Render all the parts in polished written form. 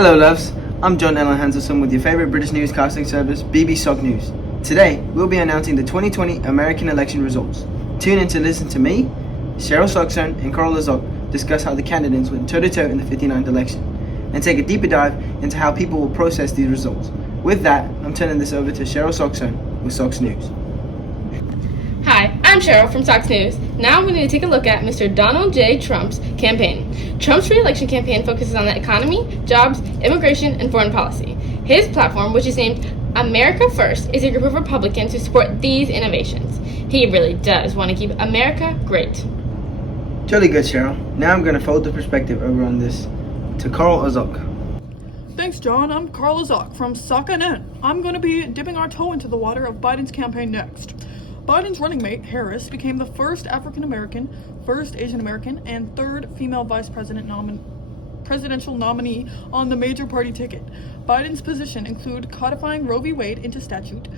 Hello loves, I'm John Ellen Hanselson with your favourite British newscasting service, BBC News. Today, we'll be announcing the 2020 American election results. Tune in to listen to me, Cheryl Soxone and Carl Lazok discuss how the candidates went toe-to-toe in the 59th election, and take a deeper dive into how people will process these results. With that, I'm turning this over to Cheryl Soxone with Sox News. Hi, I'm Cheryl from Sox News. Now we're going to take a look at Mr. Donald J. Trump's campaign. Trump's re-election campaign focuses on the economy, jobs, immigration, and foreign policy. His platform, which is named America First, is a group of Republicans who support these innovations. He really does want to keep America great. Jolly good, Cheryl. Now I'm going to fold the perspective over on this to Carl Azok. Thanks, John. I'm Carl Azok from SockNN. I'm going to be dipping our toe into the water of Biden's campaign next. Biden's running mate, Harris, became the first African American, first Asian American, and third female vice presidential nominee on the major party ticket. Biden's position include codifying Roe v. Wade into statute,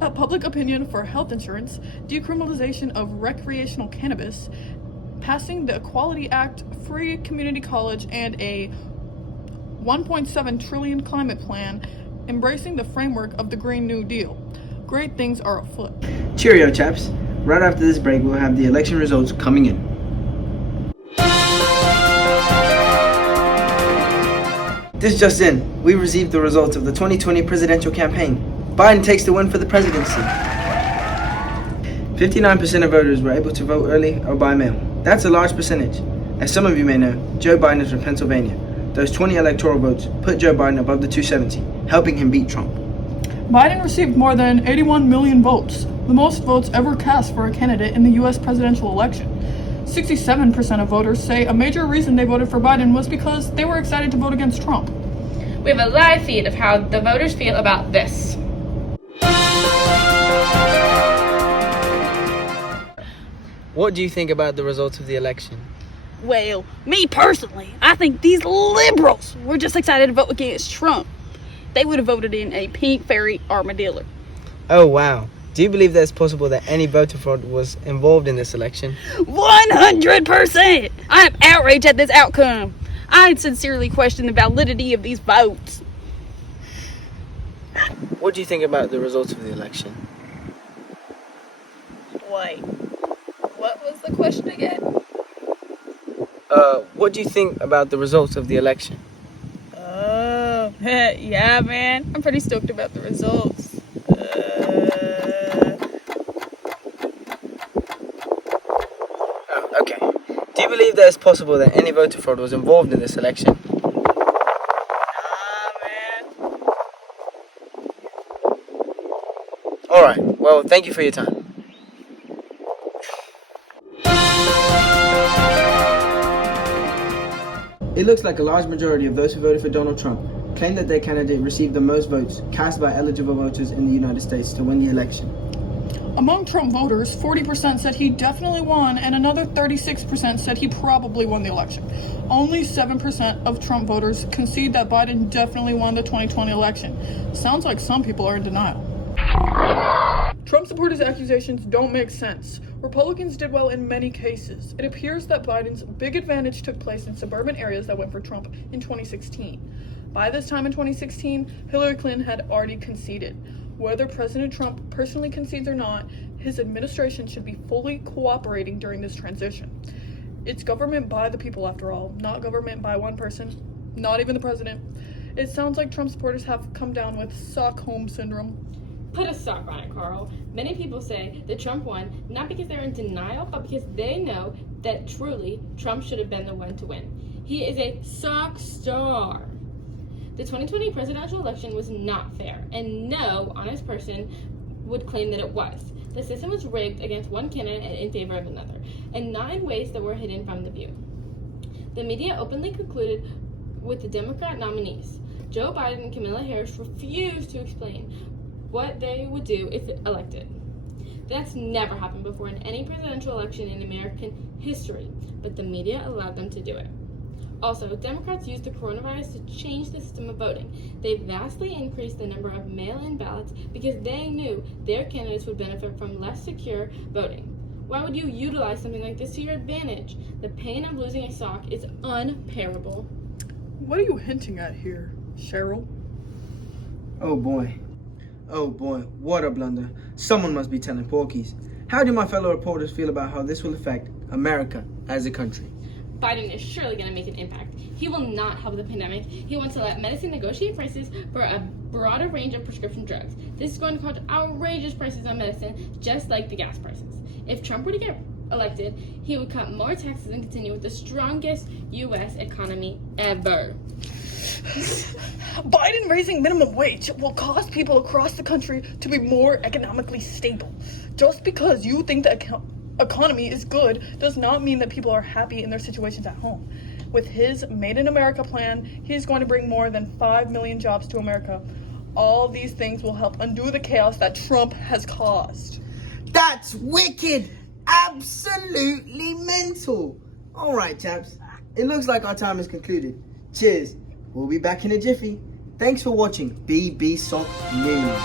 a public opinion for health insurance, decriminalization of recreational cannabis, passing the Equality Act, free community college, and a $1.7 trillion climate plan, embracing the framework of the Green New Deal. Great things are afoot. Cheerio, chaps. Right after this break, we'll have the election results coming in. This just in, we received the results of the 2020 presidential campaign. Biden takes the win for the presidency. 59% of voters were able to vote early or by mail. That's a large percentage. As some of you may know, Joe Biden is from Pennsylvania. Those 20 electoral votes put Joe Biden above the 270, helping him beat Trump. Biden received more than 81 million votes, the most votes ever cast for a candidate in the U.S. presidential election. 67% of voters say a major reason they voted for Biden was because they were excited to vote against Trump. We have a live feed of how the voters feel about this. What do you think about the results of the election? Well, me personally, I think these liberals were just excited to vote against Trump. They would have voted in a pink fairy armadillo. Oh wow. Do you believe that it's possible that any voter fraud was involved in this election? 100%! I am outraged at this outcome. I sincerely question the validity of these votes. What do you think about the results of the election? Wait, what was the question again? What do you think about the results of the election? Oh, yeah, man. I'm pretty stoked about the results. Oh, okay. Do you believe that it's possible that any voter fraud was involved in this election? Man. Alright, well, thank you for your time. It looks like a large majority of those who voted for Donald Trump claim that their candidate received the most votes cast by eligible voters in the United States to win the election. Among Trump voters, 40% said he definitely won, and another 36% said he probably won the election. Only 7% of Trump voters concede that Biden definitely won the 2020 election. Sounds like some people are in denial. Trump supporters' accusations don't make sense. Republicans did well in many cases. It appears that Biden's big advantage took place in suburban areas that went for Trump in 2016. By this time in 2016, Hillary Clinton had already conceded. Whether President Trump personally concedes or not, his administration should be fully cooperating during this transition. It's government by the people, after all, not government by one person, not even the president. It sounds like Trump supporters have come down with Stockholm syndrome. Put a sock on it, Carl. Many people say that Trump won not because they're in denial, but because they know that truly Trump should have been the one to win. He is a sock star. The 2020 presidential election was not fair, and no honest person would claim that it was. The system was rigged against one candidate and in favor of another, and not in ways that were hidden from the view. The media openly concluded with the Democrat nominees. Joe Biden and Kamala Harris refused to explain what they would do if elected. That's never happened before in any presidential election in American history, but the media allowed them to do it. Also, Democrats used the coronavirus to change the system of voting. They vastly increased the number of mail-in ballots because they knew their candidates would benefit from less secure voting. Why would you utilize something like this to your advantage? The pain of losing a sock is unbearable. What are you hinting at here, Cheryl? Oh boy. Oh boy, what a blunder. Someone must be telling porkies. How do my fellow reporters feel about how this will affect America as a country? Biden is surely going to make an impact. He will not help the pandemic. He wants to let medicine negotiate prices for a broader range of prescription drugs. This is going to cause outrageous prices on medicine, just like the gas prices. If Trump were to get elected, he would cut more taxes and continue with the strongest U.S. economy ever. Biden raising minimum wage will cause people across the country to be more economically stable. Just because you think the economy is good does not mean that people are happy in their situations at home. With his Made in America plan, he's going to bring more than 5 million jobs to America. All these things will help undo the chaos that Trump has caused. That's wicked! Absolutely mental! Alright, chaps. It looks like our time is concluded. Cheers. We'll be back in a jiffy. Thanks for watching BB Sock News.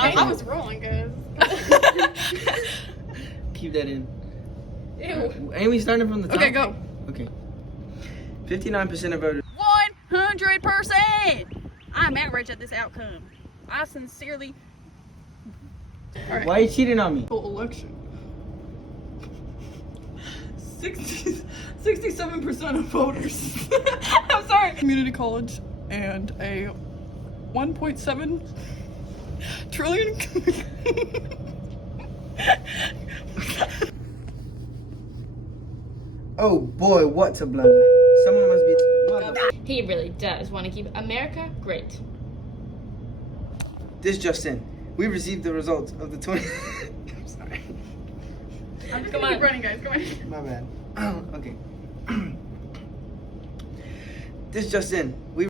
I was wrong, guys. Keep that in. Ew. Ain't we starting from the top? Okay, go. Okay. 59% of voters. 100%! I'm outraged at this outcome. I sincerely. Alright. Why are you cheating on me? Election. 67% of voters. I'm sorry. Community college and a 1.7 trillion. Oh boy, what a blunder. Someone must be. He really does want to keep America great. This just in. We received the results of the 20. I'm sorry. I'm just Come gonna on. keep running, guys. Come on. My bad. Okay. This just in. We.